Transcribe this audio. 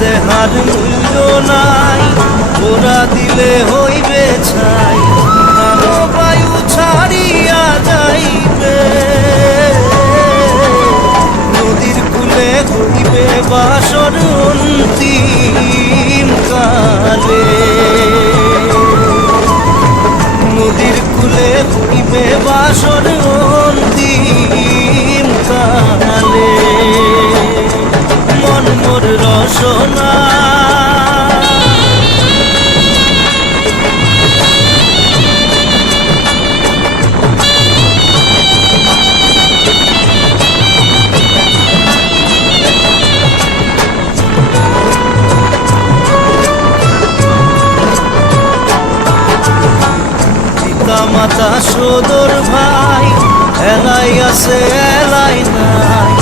দেহার মূল্য নাই, ওরা দিলে হইবে ছাই, প্রাণবায়ু ছাড়িয়া যাইবে। নদীর কূলে হইবে বাসর অন্তিম কালে, নদীর কূলে হইবে বাসর অন্তিম কালে। মন মোর রসনা মাতা সদর ভাই, এলাই আছে এলাই নাই,